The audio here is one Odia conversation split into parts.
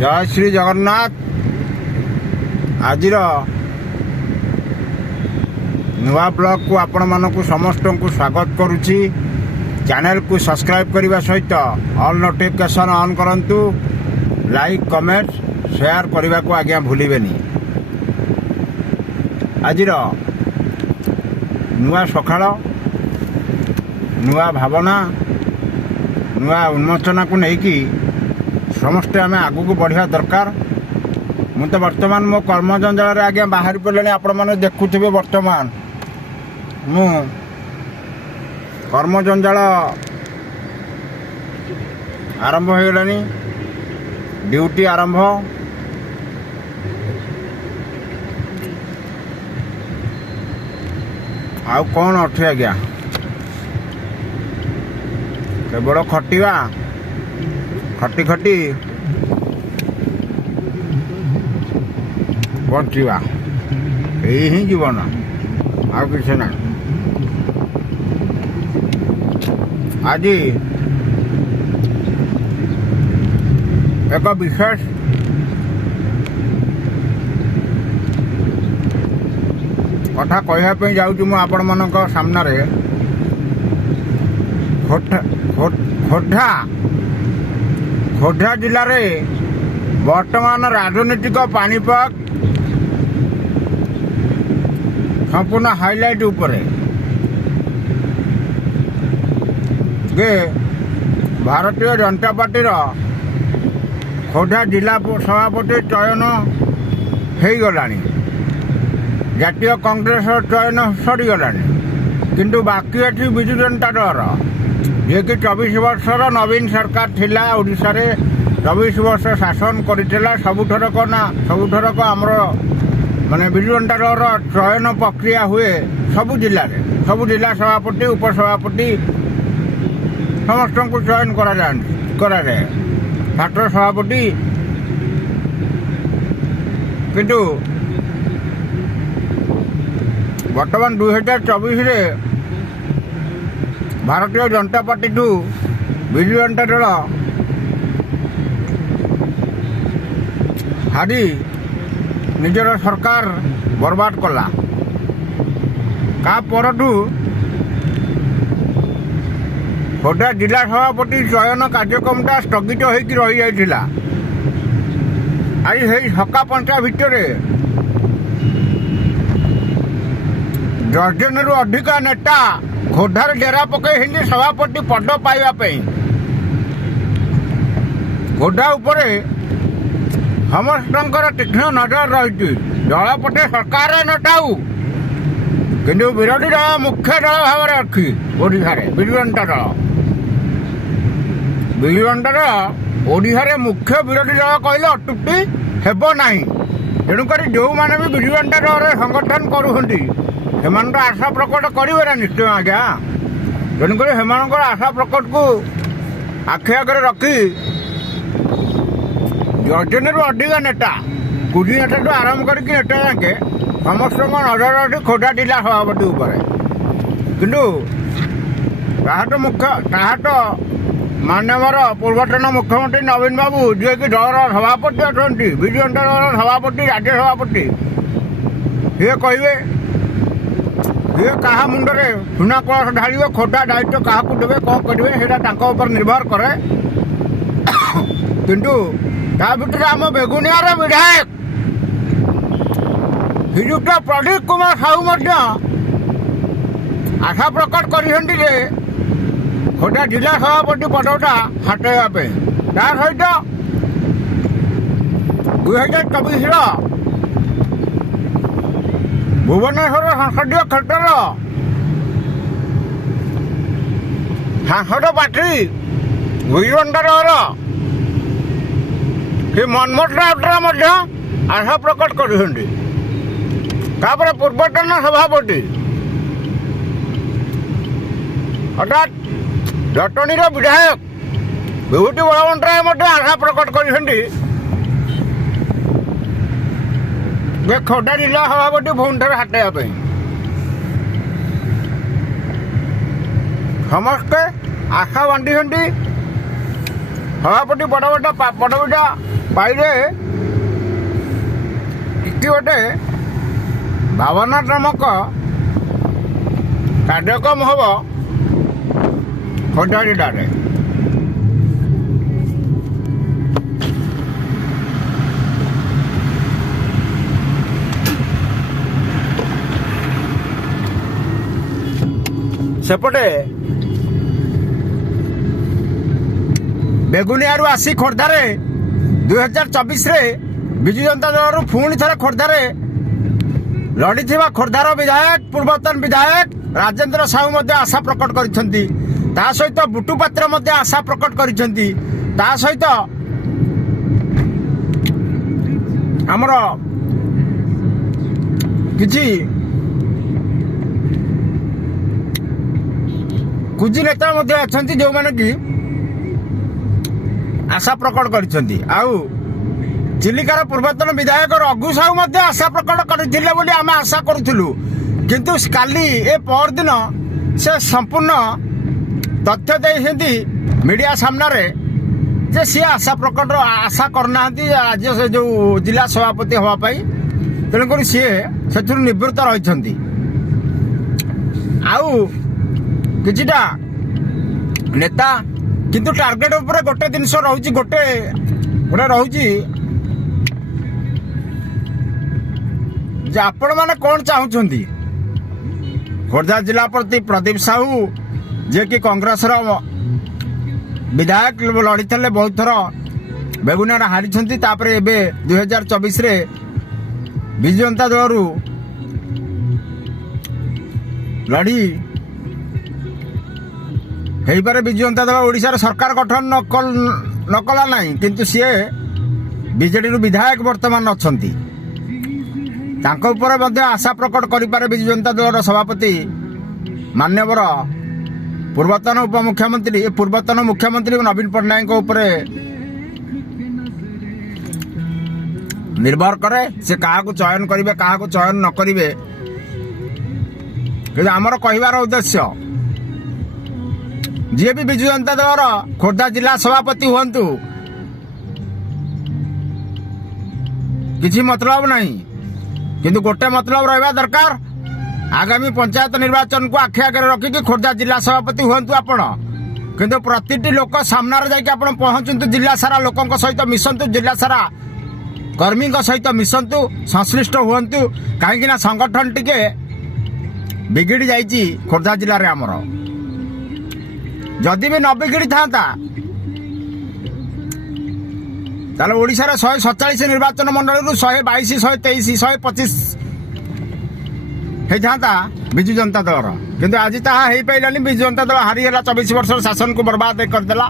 जय श्री जगन्नाथ। आज नुआ ब्लॉग को आपण मानक समस्त को स्वागत करुच्ची। चैनल को सब्सक्राइब करने सहित ऑल नोटिफिकेशन ऑन करंतु। लाइक कमेंट शेयर करने को आज्ञा भूलिबेनी। आज नुआ सकाळ नुआ भावना नुआ उन्मोचना को लेकिन समस्ते आम आगू को बढ़िया दरकार। मु तो वर्तमान मो कर्मजंजाल आज्ञा बाहर पड़े। आपण मैंने देखुवे वर्तमान मु कर्मजंजाल आरंभ हो गलानी। ड्यूटी आरंभ आउ कौन अच्छे आज्ञा केवल खटिवा खटी खटी बचिवा यही ही जीवन आ कि ना। आज एक विशेष कथा कहवाई जाऊँ आपण मान सामने। खोर्धा जिले में वर्तमान राजनीतिक पानीपाग संपूर्ण हाइलाइट उपरे भारतीय जनता पार्टी खोर्धा जिला सभापति चयन हो गलानी। जातीय कांग्रेस चयन सरीगला किंतु बाकी अच्छी विजु जनता दल जे कि 24 वर्षर नवीन सरकार थिला ओडिशा रे 24 वर्ष शासन करथिला। सबुथरक आमर माने विजु जनता दल चयन प्रक्रिया हुए सबु जिला सभापति उपसभापति समस्त को चयन करा जाए छात्र सभापति। किंतु वर्तमान 2024 रे भारतीय जनता पार्टी ठू विजु जनता दल हारी निजर सरकार बर्बाद कला। का परठू खोर्धा जिला सभापति चयन कार्यक्रमटा स्थगित होकर रही जाइथिला। आज हे सका पंचा भितर दर्जन रु अधिक नेता खोर्धार डेरा पकई हिंदी सभापति पद पाइबा। खोर्धा उपरे समस्त तीक्ष्ण नजर रही। दल पटे सरकार नटाऊ किंतु विरोधी दल मुख्य दल भाव अच्छी ओडिशा विजु जनता दल ओडिशा मुख्य विरोधी दल कहले अत्युक्ति हेब ना। तेणुक जो मैंने भी विजु जनता दल संगठन करुँच से आशा प्रकट करेंगे ना निश्चय आज्ञा। तेणुक आशा प्रकट को आखि आगे रखी दर्जन रु अधिक नेता कुछ नेता आरंभ करके नेता जाके समस्त नजर अच्छी खोर्धा जिला सभापति उपर। किंतु तो मानवर पूर्वतन मुख्यमंत्री नवीन बाबू जी कि दल सभापति अच्छा विजु जनता दल सभापति राज्य सभापति ये कहे ये क्या मुंडे सुना कलश ढाल खोटा दायित्व क्या देवे कौन करेंगे से निर्भर करे। किंतु ता भर आम बेगुनियार विधायक श्रीजुक्त प्रदीप कुमार साहू आशा प्रकट कर खोर्धा जिला सभापति पदटा हटाइवाई। ता सहित 2024 भुवनेश्वर संसदीय क्षेत्र सांसद प्रार्थी विजु जनता दल श्री मनमोहन राउत आशा प्रकट कर पूर्वतन सभापति अर्थात जटणीर विधायक विभूति बलवंतराय आशा प्रकट कर खोर्धा जिला सभापति पुणी थे हटाइवाई। समस्ते आशा बांटी सभापति पदवीटा ପାଇଲେ ଏଠି ଗୋଟେ ଭାବନା ନାମକ କାର୍ଯ୍ୟକ୍ରମ ହେବ ଖୋର୍ଦ୍ଧା ଜିଲ୍ଲାରେ। ସେପଟେ ବେଗୁନିଆରୁ ଆସି ଖୋର୍ଦ୍ଧାରେ 2024ରେ ବିଜୁ ଜନତା ଦଳରୁ ପୁଣି ଥରେ ଖୋର୍ଦ୍ଧାରେ ଲଢ଼ିଥିବା ଖୋର୍ଦ୍ଧାର ବିଧାୟକ ପୂର୍ବତନ ବିଧାୟକ ରାଜେନ୍ଦ୍ର ସାହୁ ମଧ୍ୟ ଆଶା ପ୍ରକଟ କରିଛନ୍ତି। ତା ସହିତ ବୁଟୁ ପାତ୍ର ମଧ୍ୟ ଆଶା ପ୍ରକଟ କରିଛନ୍ତି। ତା ସହିତ ଆମର କିଛି କୁଜି ନେତା ମଧ୍ୟ ଅଛନ୍ତି ଯେଉଁମାନେ କି ଆଶା ପ୍ରକଟ କରିଛନ୍ତି। ଆଉ ଚିଲିକାର ପୂର୍ବତନ ବିଧାୟକ ରଘୁ ସାହୁ ମଧ୍ୟ ଆଶା ପ୍ରକଟ କରିଥିଲେ ବୋଲି ଆମେ ଆଶା କରୁଥିଲୁ, କିନ୍ତୁ କାଲି ଏ ପରଦିନ ସେ ସମ୍ପୂର୍ଣ୍ଣ ତଥ୍ୟ ଦେଇଛନ୍ତି ମିଡ଼ିଆ ସାମ୍ନାରେ ଯେ ସିଏ ଆଶା କରୁନାହାନ୍ତି ରାଜ୍ୟ ସେ ଯେଉଁ ଜିଲ୍ଲା ସଭାପତି ହେବା ପାଇଁ। ତେଣୁକରି ସିଏ ସେଥିରୁ ନିବୃତ୍ତ ରହିଛନ୍ତି। ଆଉ କିଛିଟା ନେତା କିନ୍ତୁ ଟାର୍ଗେଟ ଉପରେ ଗୋଟେ ଜିନିଷ ରହୁଛି, ଗୋଟେ ରହୁଛି ଯେ ଆପଣମାନେ କ'ଣ ଚାହୁଁଛନ୍ତି। ଖୋର୍ଦ୍ଧା ଜିଲ୍ଲା ପ୍ରତି ପ୍ରଦୀପ ସାହୁ ଯିଏକି କଂଗ୍ରେସର ବିଧାୟକ ଲଢ଼ିଥିଲେ, ବହୁତ ଥର ବେଗୁନିଆରେ ହାରିଛନ୍ତି। ତାପରେ ଏବେ 2024ରେ ବିଜୁ ଜନତା ଦଳରୁ ଲଢ଼ି ହେଇପାରେ ବିଜୁ ଜନତା ଦଳ ଓଡ଼ିଶାର ସରକାର ଗଠନ ନ କଲା ନାହିଁ, କିନ୍ତୁ ସିଏ ବିଜେଡିରୁ ବିଧାୟକ ବର୍ତ୍ତମାନ ଅଛନ୍ତି। ତାଙ୍କ ଉପରେ ମଧ୍ୟ ଆଶା ପ୍ରକଟ କରିପାରେ ବିଜୁ ଜନତା ଦଳର ସଭାପତି ମାନ୍ୟବର ପୂର୍ବତନ ମୁଖ୍ୟମନ୍ତ୍ରୀ ନବୀନ ପଟ୍ଟନାୟକଙ୍କ ଉପରେ ନିର୍ଭର କରେ ସେ କାହାକୁ ଚୟନ କରିବେ କାହାକୁ ଚୟନ ନ କରିବେ। କିନ୍ତୁ ଆମର କହିବାର ଉଦ୍ଦେଶ୍ୟ ଯିଏ ବି ବିଜୁ ଜନତା ଦଳର ଖୋର୍ଦ୍ଧା ଜିଲ୍ଲା ସଭାପତି ହୁଅନ୍ତୁ, କିଛି ମତଲବ ନାହିଁ, କିନ୍ତୁ ଗୋଟେ ମତଲବ ରହିବା ଦରକାର। ଆଗାମୀ ପଞ୍ଚାୟତ ନିର୍ବାଚନକୁ ଆଖି ଆଗରେ ରଖିକି ଖୋର୍ଦ୍ଧା ଜିଲ୍ଲା ସଭାପତି ହୁଅନ୍ତୁ ଆପଣ, କିନ୍ତୁ ପ୍ରତିଟି ଲୋକ ସାମ୍ନାରେ ଯାଇକି ଆପଣ ପହଞ୍ଚନ୍ତୁ, ଜିଲ୍ଲା ସାରା ଲୋକଙ୍କ ସହିତ ମିଶନ୍ତୁ, ଜିଲ୍ଲା ସାରା କର୍ମୀଙ୍କ ସହିତ ମିଶନ୍ତୁ, ସଂଶ୍ଳିଷ୍ଟ ହୁଅନ୍ତୁ। କାହିଁକିନା ସଂଗଠନ ଟିକେ ବିଗିଡ଼ି ଯାଇଛି ଖୋର୍ଦ୍ଧା ଜିଲ୍ଲାରେ ଆମର। ଯଦି ବି ନ ବିଗିଡ଼ିଥାନ୍ତା ତାହେଲେ ଓଡ଼ିଶାରେ 147 ନିର୍ବାଚନ ମଣ୍ଡଳୀରୁ 122, 123, 125 ହେଇଥାନ୍ତା ବିଜୁ ଜନତା ଦଳର, କିନ୍ତୁ ଆଜି ତାହା ହେଇପାରିଲାନି। ବିଜୁ ଜନତା ଦଳ ହାରିଗଲା, 24 ବର୍ଷର ଶାସନକୁ ବର୍ବାଦ କରିଦେଲା।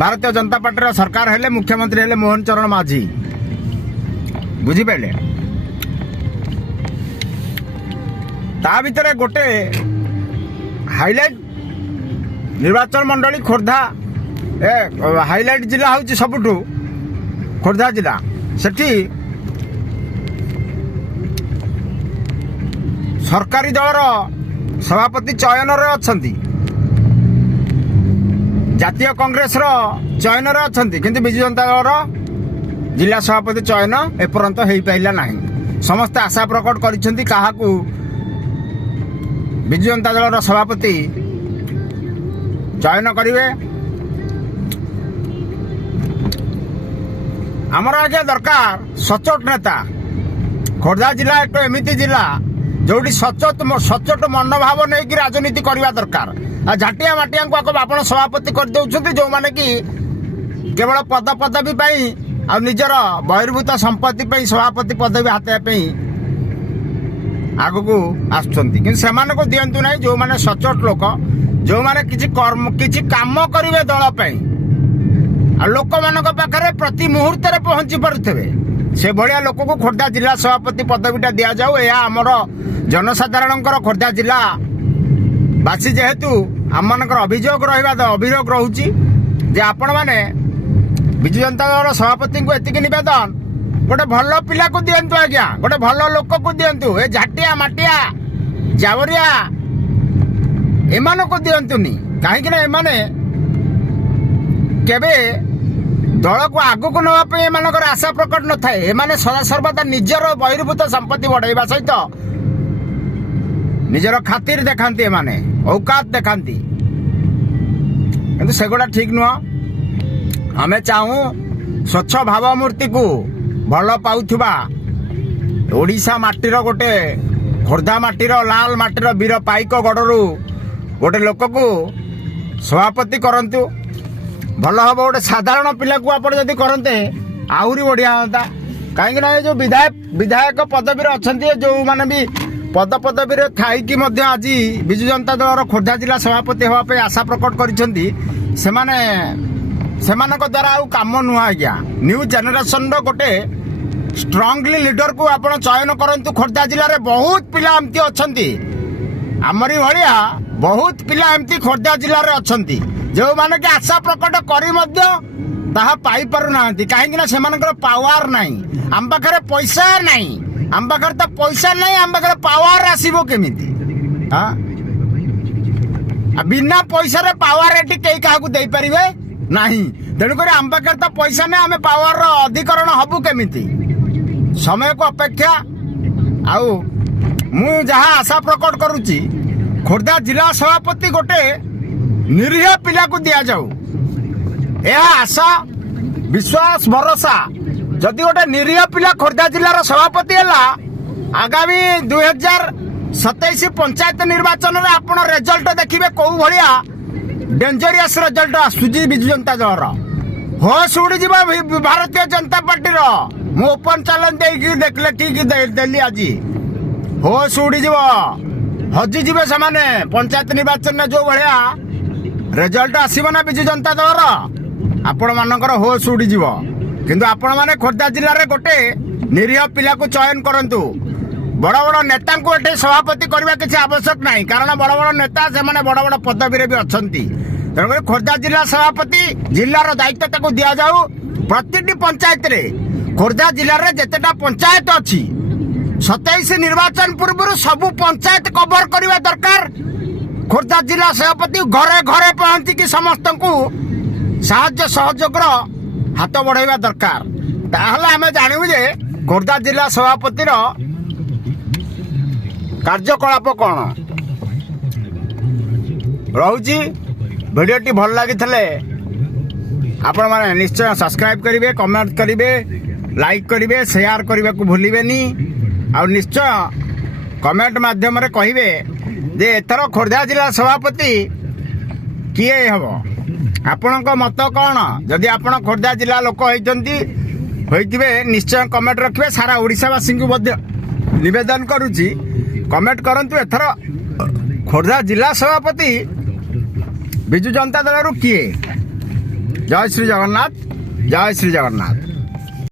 ଭାରତୀୟ ଜନତା ପାର୍ଟିର ସରକାର ହେଲେ, ମୁଖ୍ୟମନ୍ତ୍ରୀ ହେଲେ ମୋହନ ଚରଣ ମାଝୀ। ବୁଝିପାରିଲେ? ତା ଭିତରେ ଗୋଟେ ହାଇଲାଇଟ୍ ନିର୍ବାଚନ ମଣ୍ଡଳୀ ଖୋର୍ଦ୍ଧା, ହାଇଲାଇଟ୍ ଜିଲ୍ଲା ହେଉଛି ସବୁଠୁ ଖୋର୍ଦ୍ଧା ଜିଲ୍ଲା। ସେଠି ସରକାରୀ ଦଳର ସଭାପତି ଚୟନରେ ଅଛନ୍ତି, ଜାତୀୟ କଂଗ୍ରେସର ଚୟନରେ ଅଛନ୍ତି, କିନ୍ତୁ ବିଜୁ ଜନତା ଦଳର ଜିଲ୍ଲା ସଭାପତି ଚୟନ ଏପର୍ଯ୍ୟନ୍ତ ହେଇପାରିଲା ନାହିଁ। ସମସ୍ତେ ଆଶା ପ୍ରକଟ କରିଛନ୍ତି କାହାକୁ ବିଜୁ ଜନତା ଦଳର ସଭାପତି ଚୟନ କରିବେ। ଆମର ଆଜ୍ଞା ଦରକାର ସଚୋଟ ନେତା। ଖୋର୍ଦ୍ଧା ଜିଲ୍ଲା ଏକ ଏମିତି ଜିଲ୍ଲା ଯୋଉଠି ସଚୋଟ ମନୋଭାବ ନେଇକି ରାଜନୀତି କରିବା ଦରକାର। ଆଉ ଝାଟିଆ ମାଟିଆଙ୍କୁ ଆପଣ ସଭାପତି କରିଦେଉଛନ୍ତି, ଯେଉଁମାନେ କି କେବଳ ପଦବୀ ପାଇଁ ଆଉ ନିଜର ବହିର୍ଭୂତ ସମ୍ପତ୍ତି ପାଇଁ ସଭାପତି ପଦବୀ ହାତେଇବା ପାଇଁ ଆଗକୁ ଆସୁଛନ୍ତି। କିନ୍ତୁ ସେମାନଙ୍କୁ ଦିଅନ୍ତୁ ନାହିଁ, ଯେଉଁମାନେ ସଚୋଟ ଲୋକ, ଯେଉଁମାନେ କିଛି କାମ କରିବେ ଦଳ ପାଇଁ ଆଉ ଲୋକମାନଙ୍କ ପାଖରେ ପ୍ରତି ମୁହୂର୍ତ୍ତରେ ପହଞ୍ଚି ପାରୁଥିବେ, ସେଭଳିଆ ଲୋକକୁ ଖୋର୍ଦ୍ଧା ଜିଲ୍ଲା ସଭାପତି ପଦବୀଟା ଦିଆଯାଉ। ଏହା ଆମର ଜନସାଧାରଣଙ୍କର, ଖୋର୍ଦ୍ଧା ଜିଲ୍ଲା ବାସୀ ଯେହେତୁ ଆମମାନଙ୍କର ଅଭିଯୋଗ ରହୁଛି ଯେ ଆପଣମାନେ ବିଜୁ ଜନତା ଦଳର ସଭାପତିଙ୍କୁ ଏତିକି ନିବେଦନ, ଗୋଟେ ଭଲ ପିଲାକୁ ଦିଅନ୍ତୁ ଆଜ୍ଞା, ଗୋଟେ ଭଲ ଲୋକକୁ ଦିଅନ୍ତୁ। ଏ ଝାଟିଆ ମାଟିଆ ଜାବରିଆ ଏମାନଙ୍କୁ ଦିଅନ୍ତୁନି, କାହିଁକିନା ଏମାନେ କେବେ ଦଳକୁ ଆଗକୁ ନେବା ପାଇଁ ଏମାନଙ୍କର ଆଶା ପ୍ରକଟ ନଥାଏ। ଏମାନେ ସଦାସର୍ବଦା ନିଜର ବହିର୍ଭୂତ ସମ୍ପତ୍ତି ବଢାଇବା ସହିତ ନିଜର ଖାତିର ଦେଖାନ୍ତି, ଏମାନେ ଔକାତ ଦେଖାନ୍ତି। କିନ୍ତୁ ସେଗୁଡ଼ା ଠିକ ନୁହଁ। ଆମେ ଚାହୁଁ ସ୍ୱଚ୍ଛ ଭାବମୂର୍ତ୍ତିକୁ ଭଲ ପାଉଥିବା ଓଡ଼ିଶା ମାଟିର ଗୋଟେ ଖୋର୍ଦ୍ଧା ମାଟିର ଲାଲ ମାଟିର ବୀର ପାଇକ ଗଡ଼ରୁ ଗୋଟେ ଲୋକକୁ ସଭାପତି କରନ୍ତୁ। ଭଲ ହବ। ଗୋଟେ ସାଧାରଣ ପିଲାକୁ ଆପଣ ଯଦି କରନ୍ତେ ଆହୁରି ବଢିଆ ହୁଅନ୍ତା। କାହିଁକିନା ଏ ଯେଉଁ ବିଧାୟକ ପଦବୀରେ ଅଛନ୍ତି, ଯେଉଁମାନେ ବି ପଦପଦବୀରେ ଥାଇକି ମଧ୍ୟ ଆଜି ବିଜୁ ଜନତା ଦଳର ଖୋର୍ଦ୍ଧା ଜିଲ୍ଲା ସଭାପତି ହେବା ପାଇଁ ଆଶା ପ୍ରକଟ କରିଛନ୍ତି, ସେମାନଙ୍କ ଦ୍ୱାରା ଆଉ କାମ ନୁହଁ ଆଜ୍ଞା। ନ୍ୟୁ ଜେନେରେସନର ଗୋଟେ ଷ୍ଟ୍ରଙ୍ଗଲି ଲିଡରକୁ ଆପଣ ଚୟନ କରନ୍ତୁ। ଖୋର୍ଦ୍ଧା ଜିଲ୍ଲାରେ ବହୁତ ପିଲା ଏମିତି ଅଛନ୍ତି, ଆମରି ଭଳିଆ ବହୁତ ପିଲା ଏମିତି ଖୋର୍ଦ୍ଧା ଜିଲ୍ଲାରେ ଅଛନ୍ତି, ଯେଉଁମାନେ କି ଆଶା ପ୍ରକଟ କରି ମଧ୍ୟ ତାହା ପାଇପାରୁନାହାନ୍ତି। କାହିଁକିନା ସେମାନଙ୍କର ପାୱାର ନାହିଁ। ଆମ ପାଖରେ ପଇସା ନାହିଁ, ଆମ ପାଖରେ ତ ପଇସା ନାହିଁ, ଆମ ପାଖରେ ପାୱାର ଆସିବ କେମିତି? ବିନା ପଇସାରେ ପାୱାର ଏଠି କେହି କାହାକୁ ଦେଇପାରିବେ ନାହିଁ। ତେଣୁକରି ଆମ ପାଖରେ ତ ପଇସା ନାହିଁ, ଆମେ ପାୱାରର ଅଧିକରଣ ହବୁ କେମିତି? ସମୟକୁ ଅପେକ୍ଷା। ଆଉ ମୁଁ ଯାହା ଆଶା ପ୍ରକଟ କରୁଛି, ଖୋର୍ଦ୍ଧା ଜିଲ୍ଲା ସଭାପତି ଗୋଟେ ନିରୀହ ପିଲାକୁ ଦିଆଯାଉ। ଏହା ଆଶା, ବିଶ୍ୱାସ, ଭରସା। ଯଦି ଗୋଟେ ନିରୀହ ପିଲା ଖୋର୍ଦ୍ଧା ଜିଲ୍ଲାର ସଭାପତି ହେଲା, ଆଗାମୀ 2027 ପଞ୍ଚାୟତ ନିର୍ବାଚନରେ ଆପଣ ରେଜଲ୍ଟ ଦେଖିବେ କୋଉ ଭଳିଆ ଡେଞ୍ଜରିୟସ୍ ରେଜଲ୍ଟ ଆସୁଛି ବିଜୁ ଜନତା ଦଳର। ହୋସ୍ ଉଡ଼ିଯିବ ଭାରତୀୟ ଜନତା ପାର୍ଟିର। ମୁଁ ଓପନ ଚ୍ୟାଲେଞ୍ଜ ଦେଇକି ଲେଖିକି ଦେଲି ଆଜି। ହୋସ୍ ଉଡ଼ିଯିବ, ହଜିଯିବେ ସେମାନେ। ପଞ୍ଚାୟତ ନିର୍ବାଚନରେ ଯୋଉ ଭଳିଆ ରେଜଲ୍ଟ ଆସିବ ନା ବିଜୁ ଜନତା ଦଳର, ଆପଣମାନଙ୍କର ହୋସ୍ ଉଡ଼ିଯିବ। କିନ୍ତୁ ଆପଣମାନେ ଖୋର୍ଦ୍ଧା ଜିଲ୍ଲାରେ ଗୋଟେ ନିରୀହ ପିଲାକୁ ଚୟନ କରନ୍ତୁ। ବଡ଼ ବଡ଼ ନେତାଙ୍କୁ ଏଠି ସଭାପତି କରିବା କିଛି ଆବଶ୍ୟକ ନାହିଁ, କାରଣ ବଡ଼ ବଡ଼ ନେତା ସେମାନେ ବଡ଼ ବଡ଼ ପଦବୀରେ ବି ଅଛନ୍ତି। ତେଣୁକରି ଖୋର୍ଦ୍ଧା ଜିଲ୍ଲା ସଭାପତି ଜିଲ୍ଲାର ଦାୟିତ୍ୱ ତାକୁ ଦିଆଯାଉ। ପ୍ରତିଟି ପଞ୍ଚାୟତରେ, ଖୋର୍ଦ୍ଧା ଜିଲ୍ଲାରେ ଯେତେଟା ପଞ୍ଚାୟତ ଅଛି, 27 ନିର୍ବାଚନ ପୂର୍ବରୁ ସବୁ ପଞ୍ଚାୟତ କଭର କରିବା ଦରକାର। ଖୋର୍ଦ୍ଧା ଜିଲ୍ଲା ସଭାପତି ଘରେ ଘରେ ପହଞ୍ଚିକି ସମସ୍ତଙ୍କୁ ସାହାଯ୍ୟ ସହଯୋଗର ହାତ ବଢାଇବା ଦରକାର। ତାହେଲେ ଆମେ ଜାଣିବୁ ଯେ ଖୋର୍ଦ୍ଧା ଜିଲ୍ଲା ସଭାପତିର କାର୍ଯ୍ୟକଳାପ କ'ଣ ରହୁଛି। ଭିଡ଼ିଓଟି ଭଲ ଲାଗିଥିଲେ ଆପଣମାନେ ନିଶ୍ଚୟ ସବସ୍କ୍ରାଇବ୍ କରିବେ, କମେଣ୍ଟ କରିବେ, ଲାଇକ୍ କରିବେ, ସେୟାର କରିବାକୁ ଭୁଲିବେନି। ଆଉ ନିଶ୍ଚୟ କମେଣ୍ଟ ମାଧ୍ୟମରେ କହିବେ ଯେ ଏଥର ଖୋର୍ଦ୍ଧା ଜିଲ୍ଲା ସଭାପତି କିଏ ହେବ, ଆପଣଙ୍କ ମତ କ'ଣ? ଯଦି ଆପଣ ଖୋର୍ଦ୍ଧା ଜିଲ୍ଲା ଲୋକ ହୋଇଥିବେ ନିଶ୍ଚୟ କମେଣ୍ଟ ରଖିବେ। ସାରା ଓଡ଼ିଶାବାସୀଙ୍କୁ ମଧ୍ୟ ନିବେଦନ କରୁଛି, କମେଣ୍ଟ କରନ୍ତୁ ଏଥର ଖୋର୍ଦ୍ଧା ଜିଲ୍ଲା ସଭାପତି ବିଜୁ ଜନତା ଦଳରୁ କିଏ? ଜୟ ଶ୍ରୀ ଜଗନ୍ନାଥ, ଜୟ ଶ୍ରୀ ଜଗନ୍ନାଥ।